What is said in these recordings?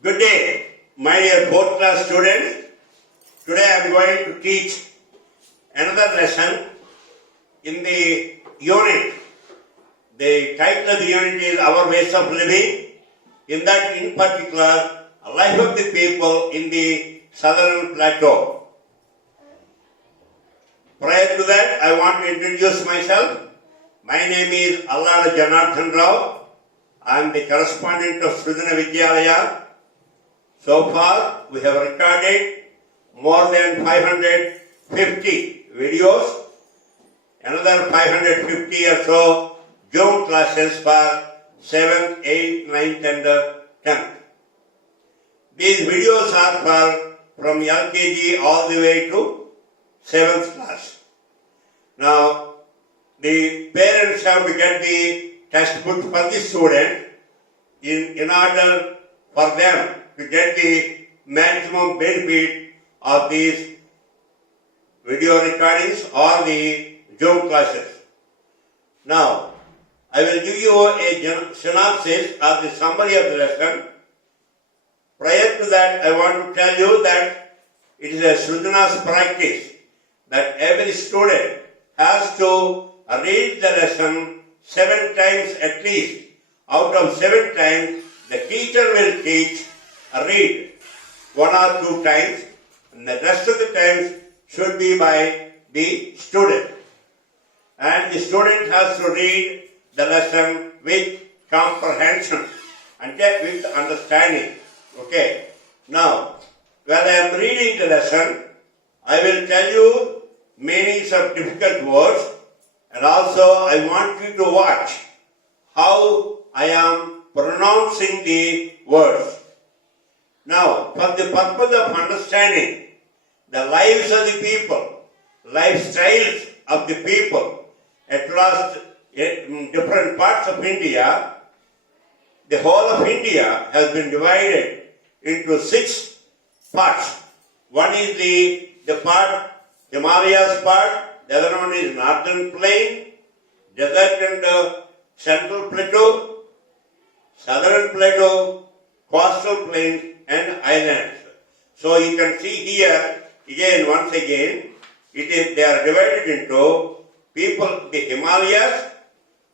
Good day, my dear 4th class students. Today I am going to teach another lesson in the unit. The title of the unit is Our Ways of Living. In that, in particular, life of the people in the southern plateau. Prior to that, I want to introduce myself. My name is Sri.Allada Janardhana Rao. I am the correspondent of Sri.Allada. So far, we have recorded more than 550 videos, another 550 or so Zoom classes for 7th, 8th, 9th and 10th. These videos are from LKG all the way to 7th class. Now, the parents have to get the textbook for the student in order for them to get the maximum benefit of these video recordings or the Zoom classes. Now, I will give you a synopsis of the summary of the lesson. Prior to that, I want to tell you that it is a Sridhana's practice that every student has to read the lesson 7 times at least. Out of 7 times, the teacher will teach read 1 or 2 times, and the rest of the times should be by the student. And the student has to read the lesson with comprehension and with understanding. Okay. Now, while I am reading the lesson, I will tell you meanings of difficult words, and also I want you to watch how I am pronouncing the words. Now, for the purpose of understanding the lives of the people, lifestyles of the people across different parts of India, the whole of India has been divided into 6 parts. One is the part, Himalayas part, the other one is northern plain, desert and central plateau, southern plateau, coastal plains and islands. So you can see here, once again, they are divided into people, the Himalayas,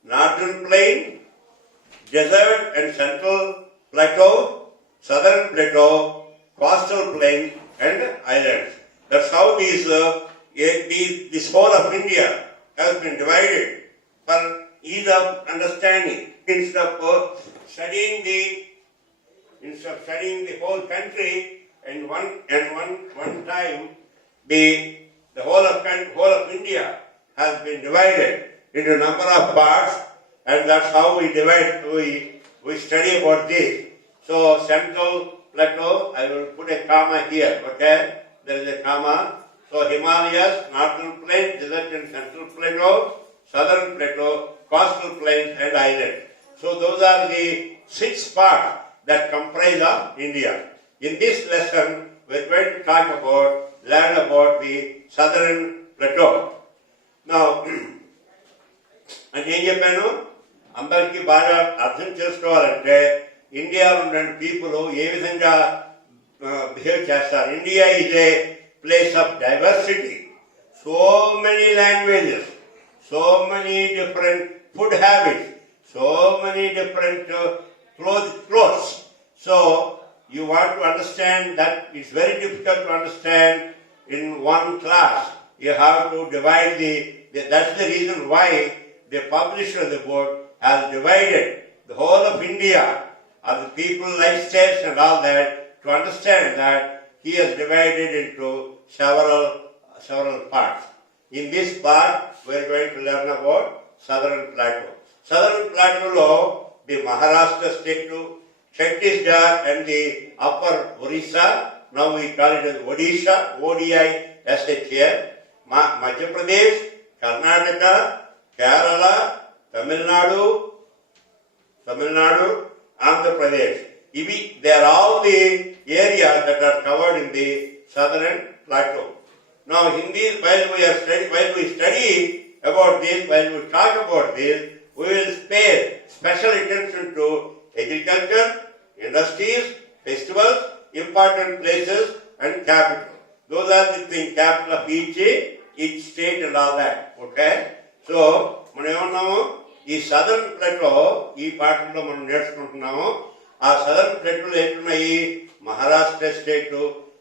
northern plain, desert and central plateau, southern plateau, coastal plain and islands. That's how this whole of India has been divided for ease of understanding. Instead of studying the whole country and one time, the whole of India has been divided into a number of parts, and that's how we study about this. So central plateau, I will put a comma here, okay? There is a comma. So Himalayas, northern plains, desert and central plateau, southern plateau, coastal plains and islands. So those are the 6 parts that comprise of India. In this lesson, we are going to learn about the southern plateau. Now, అంటే ఏం చెప్పాను, అందరికీ బాగా అర్థం చేసుకోవాలంటే ఇండియాలో ఉన్న people ఏ విధంగా బిహేవ్ చేస్తారు. India is a place of diversity. So many languages, so many different food habits, so many different clothes. So you want to understand that it's very difficult to understand in one class. You have to divide that's the reason why the publisher of the book has divided the whole of India, of the people, lifestyles and all that. To understand that, he has divided into several parts. In this part, we are going to learn about southern plateau. Southern plateau, the Maharashtra state, Chhattisgarh and the upper Orissa, now we call it as Odisha, ODISHA, Madhya Pradesh, Karnataka, Kerala, Tamil Nadu, Andhra Pradesh. They are all the areas that are covered in the southern plateau. Now, while we study about this, while we talk about this, we will pay special attention to agriculture, industries, festivals, important places, and capital. Those are the things, capital of each state and all that. Okay? So, మనం ఏమన్నాము, ఈ southern Plato ఈ పాఠంలో మనం నేర్చుకుంటున్నాము. ఆ southern ప్లేటోలో ఏంటున్నాయి? Maharashtra state,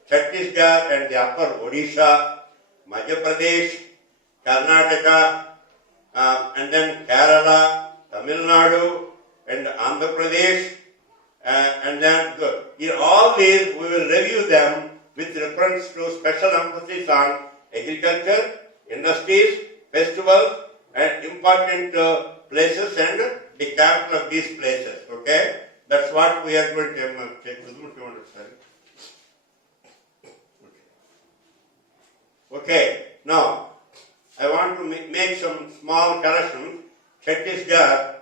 Chhattisgarh and the upper Odisha, Madhya Pradesh, Karnataka, and then Kerala, Tamil Nadu, and Andhra Pradesh, and then all these we will review them with reference to special emphasis on agriculture, industries, festivals, and important places and the capital of these places. Okay, that's what we are going to check. Okay, now I want to make some small corrections. Chhattisgarh,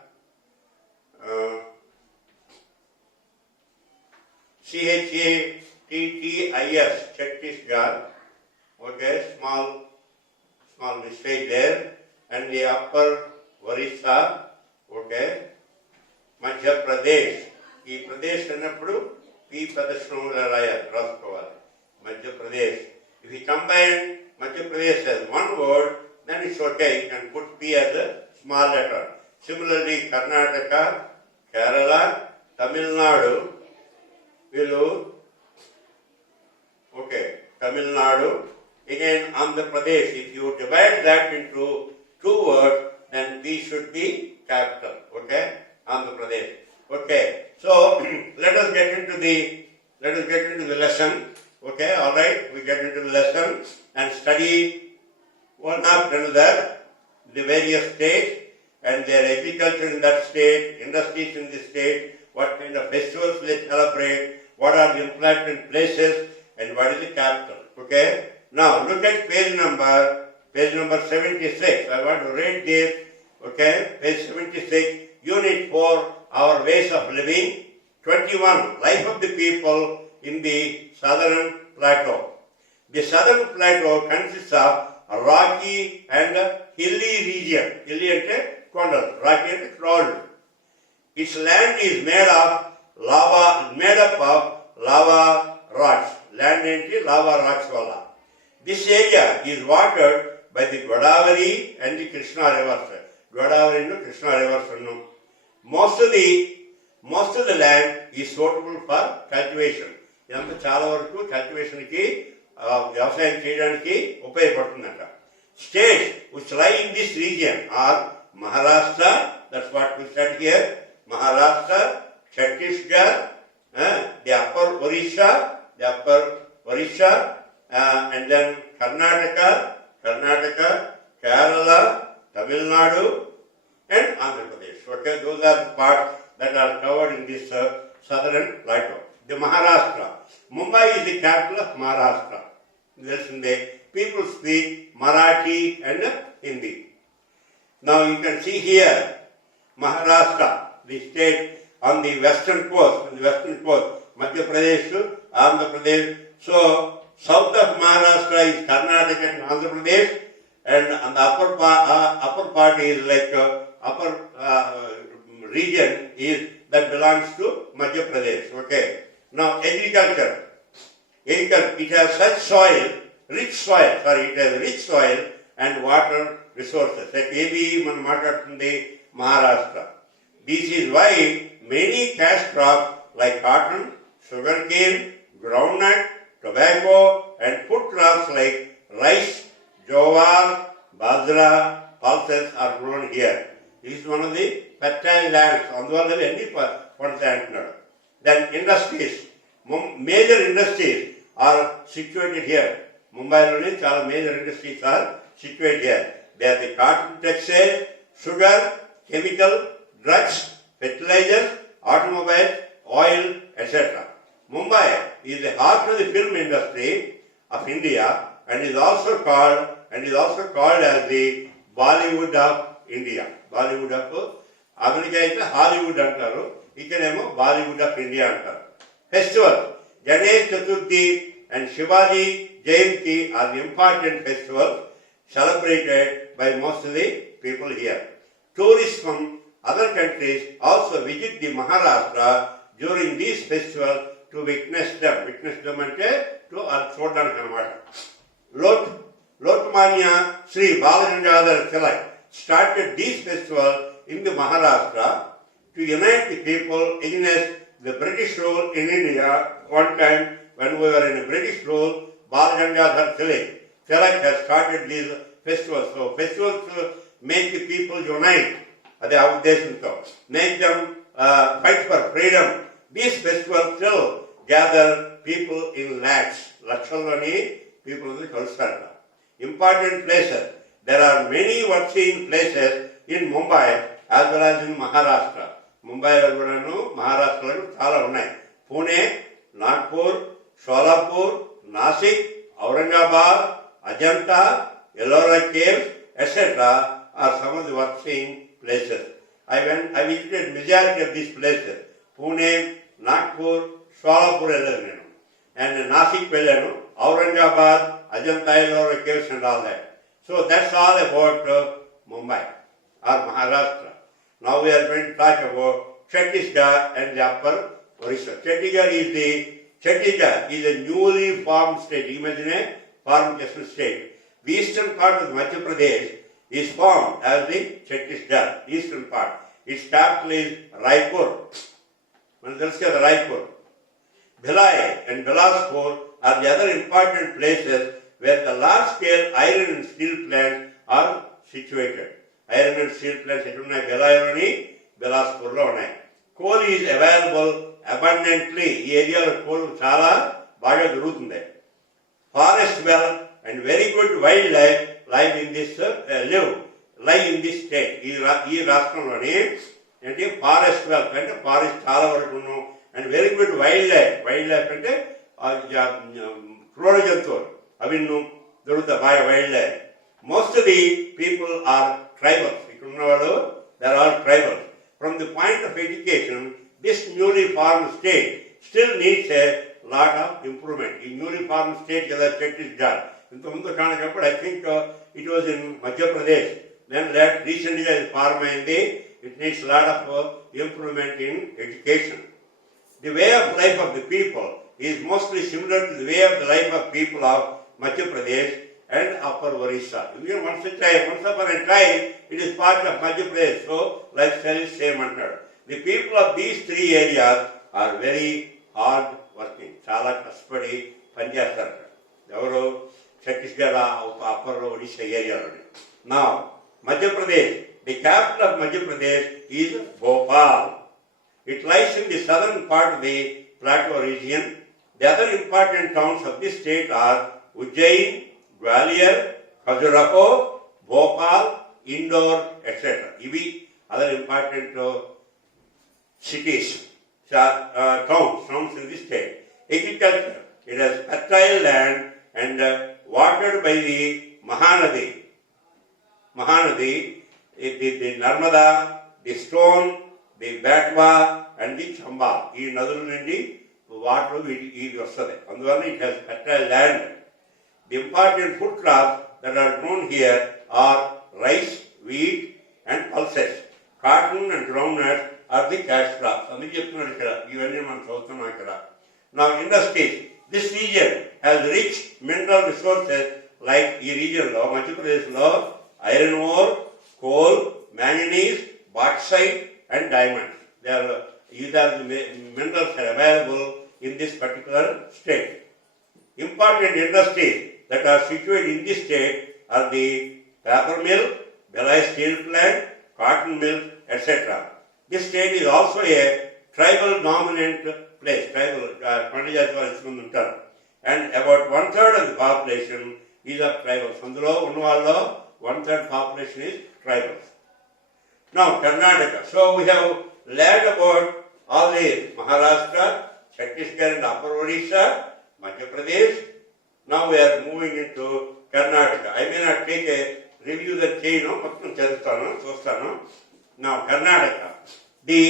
Chattis, Chhattisgarh. Okay, small mistake there. And the upper Orissa, okay. Madhya Pradesh. ఈ ప్రదేశ్ అన్నప్పుడు ఈ ప్రదర్శనలో రాసుకోవాలి. Madhya Pradesh. If you combine Madhya Pradesh as one word, then it's okay. You can put P as a small letter. Similarly, Karnataka, Kerala, Tamil Nadu, okay, Tamil Nadu. Again, Andhra Pradesh. If you divide that into two words, then B should be capital. Okay, Andhra Pradesh. Okay, so let us get into the lesson. Okay, all right. We get into the lesson and study one after another the various states and their agriculture in that state, industries in the state, what kind of festivals they celebrate, what are the important places, and what is the capital. Okay. Now look at page number 76. I want to read this. Okay, page 76, Unit 4, Our Ways of Living. 21, Life of the People in the Southern Plateau. The Southern Plateau consists of a rocky and hilly region. Hilly ante kondalu, rocky ante cloud. Its land is made up of lava rocks. Land ante lava rocks valla. This area is watered by the Godavari and the Krishna rivers. Godavari and Krishna rivers. Most of the land is suitable for cultivation. ఇదంతా చాలా వరకు కల్టివేషన్కి వ్యవసాయం చేయడానికి ఉపయోగపడుతుందంట. States which lie in this region are Maharashtra, that's what we said here, Maharashtra, Chhattisgarh, the upper Orissa, and then Karnataka, Kerala, Tamil Nadu, and Andhra Pradesh. Okay, those are the parts that are covered in this southern plateau. The Maharashtra. Mumbai is the capital of Maharashtra. The people speak Marathi and Hindi. Now you can see here Maharashtra, the state on the western coast, Madhya Pradesh, Andhra Pradesh. So south of Maharashtra is Karnataka and Andhra Pradesh, and on the upper part is like upper region is that belongs to Madhya Pradesh. Okay. Now agriculture. It has rich soil and water resources. Like maybe man maatladutundi Maharashtra. This is why many cash crops like cotton, sugarcane, groundnut, tobacco, and food crops like rice, jowar, bajra, pulses are grown here. This is one of the fertile lands. అందువల్ల ఎన్ని పండుతాయి అంటున్నాడు. Then industries. Major industries are situated here. Mumbai-loni చాలా major industries are situated here. They are the cotton textile, sugar, chemical, drugs, fertilizers, automobiles, oil, etc. Mumbai is the heart of the film industry of India and is also called as the Bollywood of India. Bollywood of America అయితే Hollywood అంటారు, ఇక్కడేమో Bollywood of India అంటారు. Festival. Ganesh Chaturthi and Shivaji Jayanti are the important festivals celebrated by most of the people here. Tourists from other countries also visit the Maharashtra during these festivals to witness them. Witness them అంటే to అది చూడడానికి అనమాట. Lokmanya Sri.Allada Janardhana Rao started this festival in the Maharashtra to unite the people against the British rule in India. One time when we were in a British rule, Allada Janardhana Rao has started these festivals. So festivals make the people unite. అదే ఆ ఉద్దేశంతో make them fight for freedom. These festivals still gather people in lakhs. లక్షల్లోని people కలుస్తారట. Important places. There are many worth-seeing places in Mumbai as well as in Maharashtra. ముంబైలో కూడాను మహారాష్ట్రలో చాలా ఉన్నాయి. Pune, Nagpur, Sholapur, Nashik, Aurangabad, Ajanta, Ellora caves, etc. are some of the worth-seeing places. I visited majority of these places. Pune, Nagpur, Sholapur వెళ్ళాను నేను. And Nasik వెళ్ళాను, Aurangabad, Ajanta, Ellora caves and all that. So that's all about Mumbai or Maharashtra. Now we are going to talk about Chhattisgarh and the upper Orissa. Chhattisgarh is a newly formed state. Imagine a formed state. The eastern part of Madhya Pradesh is formed as the Chhattisgarh, eastern part. Its capital is Raipur. Man tells you the Raipur. Bhilai and Bilaspur are the other important places where the large-scale iron and steel plants are situated. Iron and steel plants etu unnai Bhilai Bilaspur lo unnai. Coal is available abundantly. Ee area lo coal chaala baga dorugutundi. Forest wealth and very good wildlife lie in this state. ఈ రాష్ట్రంలోని ఏంటి forest wealth అంటే forest చాలా వరకు ఉన్నాం and very good wild life అంటే క్రూర జంతువులు అవి దొరుకుతాయి బాగా wild life. Most of the people are tribals. ఇక్కడ ఉన్నవాళ్ళు they are all tribals. From the point of education this newly form state still needs a lot of improvement. ఈ newly form state కదా ఛత్తీస్గఢ్. ఇంతకుముందు కానప్పుడు I think it was in Madhya Pradesh. Then recently it formed అయింది. It needs a lot of improvement in education. The way of life of the people is mostly similar to the way of the life of people of Madhya Pradesh and upper Orissa. Once upon a time, it is part of Madhya Pradesh, so lifestyle is same అంటాడు. The people of these three areas are very hard working. చాలా కష్టపడి పనిచేస్తారు. ఎవరు Chhattisgarh, upper Odisha area. Now, Madhya Pradesh, the capital of Madhya Pradesh is Bhopal. It lies in the southern part of the plateau region. The other important towns of this state are Ujjain, Gwalior, Khajuraho, Bhopal, Indore, etc. Ivi other important cities, towns in this state. Agriculture, it has fertile land and watered by the Mahanadi, the Narmada, the Stone, the Betwa and the Chamba. ఈ నదుల నుండి water ఇది వస్తుంది. అందువల్ల it has fertile land. The important food crops that are grown here are rice, wheat and pulses. Cotton and groundnuts are the cash crops. అందుకే చెప్తున్నాడు ఇక్కడ. ఇవన్నీ మనం చదువుతున్నాం ఇక్కడ. Now industries. This region has rich mineral resources like ఈ regionలో మధ్యప్రదేశ్లో iron ore, coal, manganese, bauxite and diamonds. These are the minerals are available in this particular state. Important industries that are situated in this state are the paper mill, Bhilai steel plant, cotton mill, etc. This state is also a tribal dominant place. Tribal, and about 1/3 of the population is of tribals. అందులో ఉన్నవాళ్ళలో 1/3 population is tribals. Now Karnataka. So we have learned about all these: Maharashtra, Chhattisgarh and upper Odisha, Madhya Pradesh. Now we are moving into Karnataka. I may not take a review the chain. Now Karnataka. The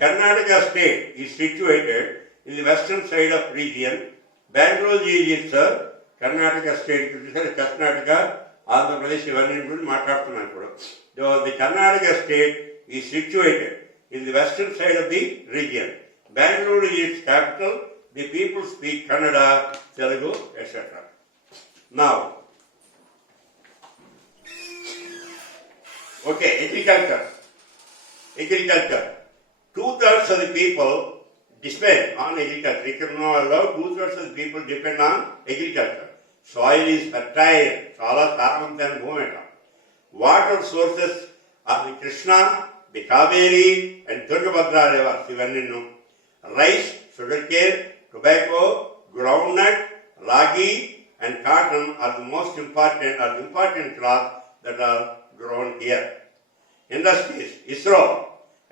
Karnataka state is situated in the western side of region. Bangalore is its Karnataka state. Karnataka, Andhra Pradesh, ఇవన్నీ గురించి మాట్లాడుతున్నాను ఇప్పుడు. The Karnataka state is situated in the western side of the region. Bangalore is its capital the people speak Kannada, Telugu, etc. Now, okay, agriculture. 2/3 of the people depend on agriculture. You can know about 2/3 of the people depend on agriculture. Soil is fertile, chala saravantana bhumi. Water sources are the Krishna, the Kaveri, and Tungabhadra rivers. Rice, sugarcane, tobacco, groundnut, ragi, and cotton are the most important crops that are grown here. Industries, ISRO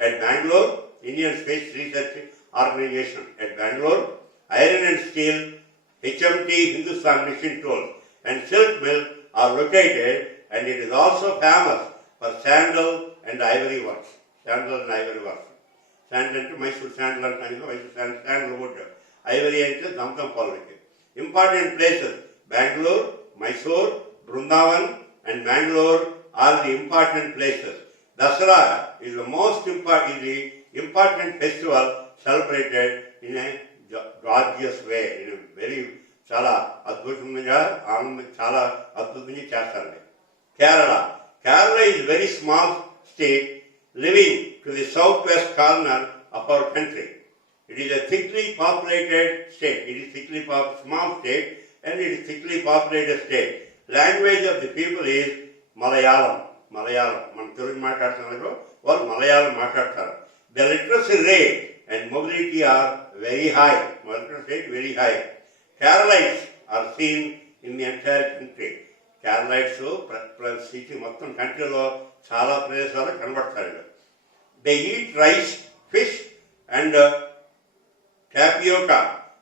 at Bangalore, Indian Space Research Organization at Bangalore, iron and steel, HMT, Hindustan Machine Tools, and silk mill are located, and it is also famous for sandal and ivory works. Sandal and ivory works. Sandal to Mysore sandal and Mysore sandalwood. Ivory and Damtam Polviki. Important places, Bangalore, Mysore, Brindavan, and Bangalore are the important places. Dasara is the most important festival celebrated in a gorgeous way, in a very chala adbhutamanga, chala adbhutamanga chestarru. Kerala is a very small state living to the southwest corner of our country. It is a thickly populated state. It is thickly small state, and it is thickly populated state. Language of the people is Malayalam. Man Telugu maatladtunnaro, varu Malayalam maatladtaru. The literacy rate and mobility are very high. Keralites are seen in the entire country. Keralites city మొత్తం కంట్రీలో చాలా ప్రదేశాలు కనబడతారు. They eat rice, fish, and tapioca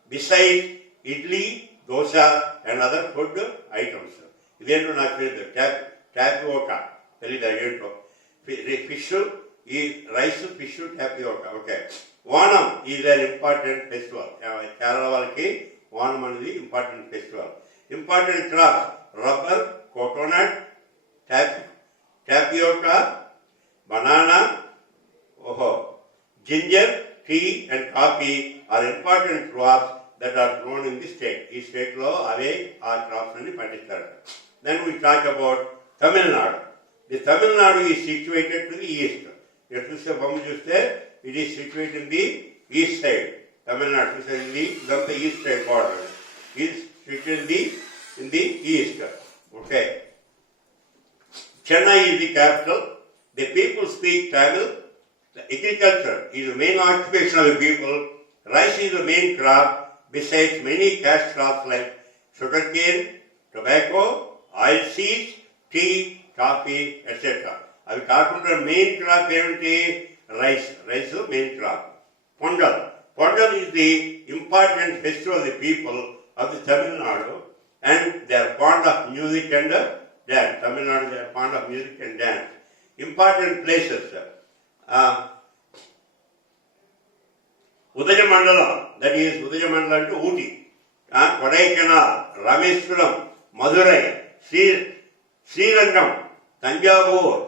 besides idli, dosa, and other food items. ఇదేంటో నాకు తెలియదు. Tapioca తెలీదు ఏంటో. Fish, rice, fish, tapioca. Okay. Onam is an important festival. Kerala వాళ్ళకి Onam అనేది important festival. Important crops, rubber, coconut, tapioca, banana, ginger, tea, and coffee are important crops that are grown in the state. This state lo ave aa crops anni pandistaru. Then we talk about Tamil Nadu. The Tamil Nadu is situated to the east. You chuse bombu chuste, it is situated in the east side. Tamil Nadu is in the east side border. It is situated in the east. Okay. Chennai is the capital. The people speak Tamil. The agriculture is the main occupation of the people. Rice is the main crop, besides many cash crops like sugarcane, tobacco, oil seeds, tea, coffee, etc. అవి కాకుండా main crop ఏమిటి? Rice main crop. Pongal is the important festival of the people of the Tamil Nadu, and they are fond of music and dance. Tamil Nadu, they are fond of music and dance. Important places. Udayamandalam, that is Udayamandalam to Ooty, Kodaikanal, Rameswaram, Madurai, Srirangam, Tanjavur,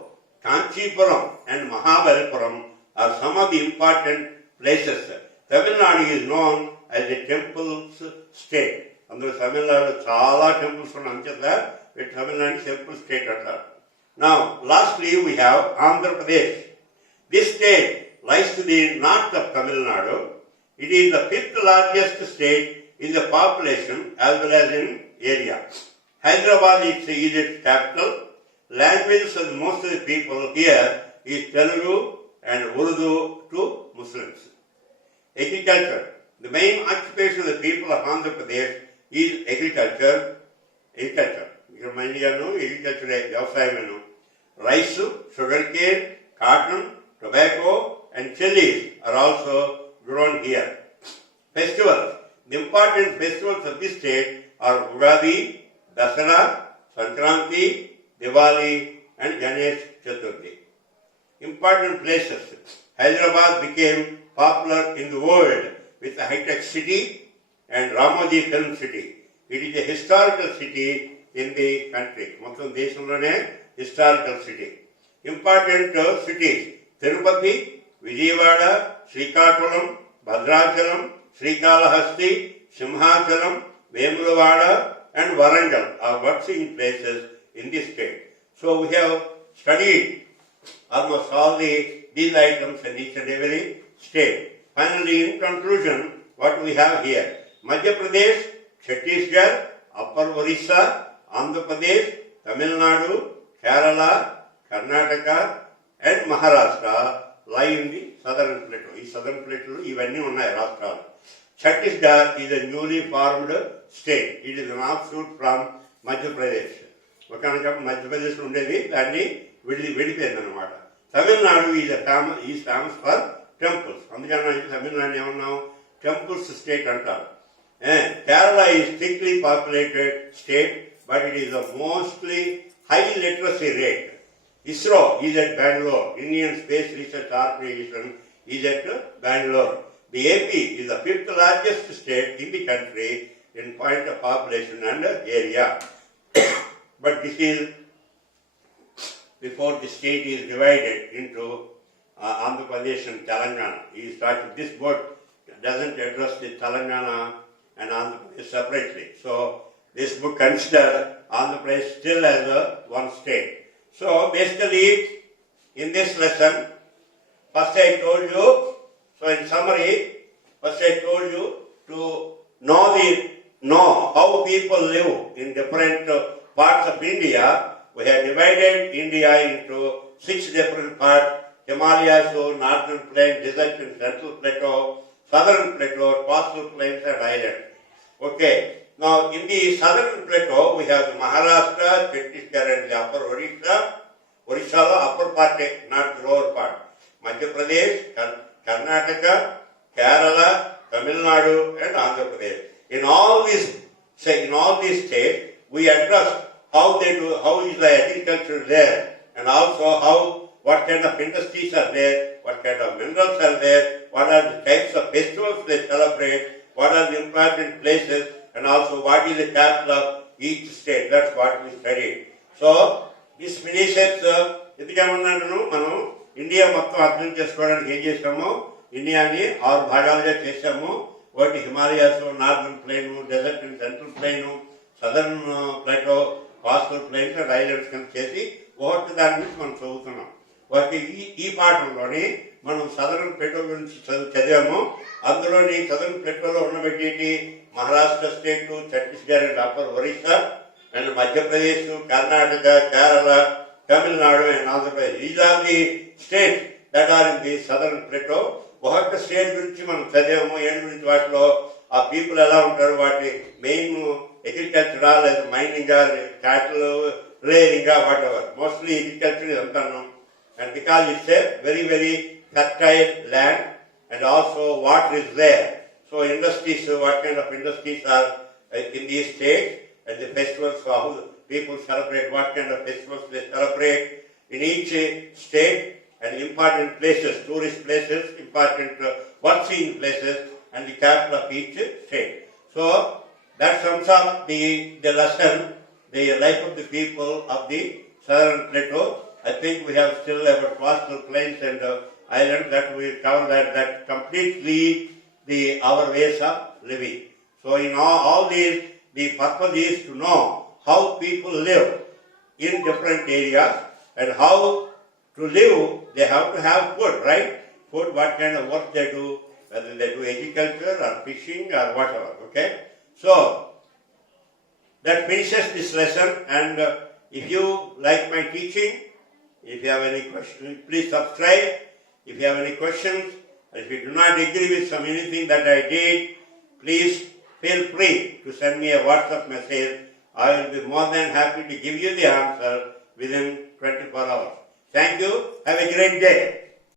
Kanchipuram, and Mahabalipuram are some of the important places. Tamil Nadu is known as a temples state. Andru Tamil Nadu chala temples unnanchada, with Tamil Nadu temple state antaru. Now, lastly, we have Andhra Pradesh. This state lies to the north of Tamil Nadu. It is the 5th largest state in the population as well as in area. Hyderabad is its capital. Languages of most of the people here is Telugu and Urdu to Muslims. Agriculture. The main occupation of the people of Andhra Pradesh is agriculture. Here mainly agriculture, వ్యవసాయమేను. Rice, sugarcane, cotton, tobacco, and chilies are also grown here. Festivals. The important festivals of this state are Ugadi, Dasara, Sankranti, Diwali, and Ganesh Chaturthi. Important places. Hyderabad became popular in the world with the high-tech city and Ramoji Film City. It is a historical city in the country. Mottam deshamlone historical city. Important cities. Tirupati, Vijayawada, Srikakulam, Bhadrachalam, Srikalahasti, Simhachalam, Vemulawada and Warangal are working places in this state. So we have studied almost all these items in each and every state. Finally, in conclusion, what we have here, Madhya Pradesh, Chhattisgarh, Upper Orissa, Andhra Pradesh, Tamil Nadu, Kerala, Karnataka and Maharashtra lie in the southern plateau. This southern plateau, ఇవన్నీ ఉన్నాయి రాష్ట్రాలు. Chhattisgarh is a newly formed state. It is an offshoot from Madhya Pradesh. ఒకనొక మధ్య ప్రదేశ్ ఉండేది, దాన్ని విడిపోయింది అనమాట. Tamil Nadu is famous for temples. అందుకని తమిళనాడు ఏమన్నాం, టెంపుల్స్ స్టేట్ అంటారు. Kerala is thickly populated state, but it is a mostly high literacy rate. ISRO is at Bangalore. Indian Space Research Organization is at Bangalore. The AP is the 5th largest state in the country in point of population and area. But this is before the state is divided into Andhra Pradesh and Telangana. This book doesn't address the Telangana and Andhra Pradesh separately. So this book considers Andhra Pradesh still as one state. So basically, in this lesson, first I told you, so in summary, first I told you to know how people live in different parts of India. We have divided India into 6 different parts: Himalayas, Northern Plain, Desert and Central Plateau, Southern Plateau, Coastal Plains and Islands. Okay. Now, in the southern plateau, we have the Maharashtra, Chhattisgarh and the upper Orissa. Orissa, upper part, not the lower part. Madhya Pradesh, Karnataka, Kerala, Tamil Nadu and Andhra Pradesh. In all these states, we address how is the agriculture there, and also what kind of industries are there, what kind of minerals are there, what are the types of festivals they celebrate, what are the important places, and also what is the capital of each state. That's what we studied. So, this finishes, ఎందుకేమన్నాను, మనం India మొత్తం అర్థం చేసుకోవడానికి ఏం చేసాము, ఇండియాని 6 భాగాలుగా చేసాము. ఒకటి Himalayas, northern plain, desert and central plain, southern plateau, coastal plains and islands కింద చేసి ఒకటి దాని గురించి మనం చదువుతున్నాం. వాటి ఈ పాఠంలోని మనం సదరన్ ప్లేటో గురించి చదివాము. అందులోని సదరన్ ప్లేటోలో ఉన్నబెట్టి Maharashtra state, Chhattisgarh and upper Orissa and Madhya Pradesh, Karnataka, Kerala, Tamil Nadu and Andhra Pradesh. These are the states that are in the southern plateau. ఒక్కొక్క స్టేట్ గురించి మనం చదివాము. ఏంటి గురించి, వాటిలో ఆ పీపుల్ ఎలా ఉంటారు, వాటి మెయిన్ అగ్రికల్చరా లేదా మైనింగా, క్యాటిల్ రేరింగా, వాట్ ఎవర్. మోస్ట్లీ అగ్రికల్చర్ అంటాను. And because it's a very, very fertile land and also water is there. So industries, what kind of industries are in these states, and the festivals, how people celebrate, what kind of festivals they celebrate in each state, and important places, tourist places, important work-seeing places, and the capital of each state. So that sums up the lesson, the life of the people of the southern plateau. I think we have still about coastal plains and islands that we will cover that completely our ways of living. So in all these, the purpose is to know how people live in different areas, and how to live, they have to have food, right? Food, what kind of work they do, whether they do agriculture or fishing or whatever, okay? So, that finishes this lesson, and if you like my teaching, if you have any questions, please subscribe. If you have any questions, if you do not agree with anything that I did, please feel free to send me a WhatsApp message. I will be more than happy to give you the answer within 24 hours. Thank you. Have a great day.